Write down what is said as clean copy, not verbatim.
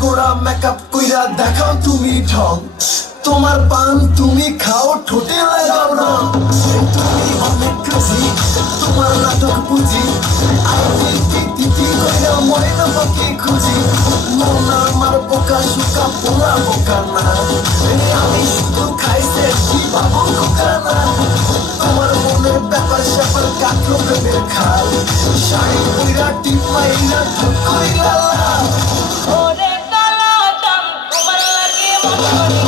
গোড়া মেকআপ কইরা দেখাও তুমি ঢং, তোমার পান তুমি খাও ঠোঁটে লাগাও রং। তুমি অনেক খুশি তোমার নাটক বুঝি, কইরা ময়না পাখি খুঁজি। মন আমার বোকা শুকা পোড়া বোকা না, আমি শুধু খাইছে কি ভাবো খোকা না। তোমার মনের ব্যাপার স্যাপার কাটলো প্রেমের খাল, শাড়ি কইরা টিপ মাইরা ঠোঁট কইরা লাল। ওরে কালা চাঁদ তোমার লাগে মন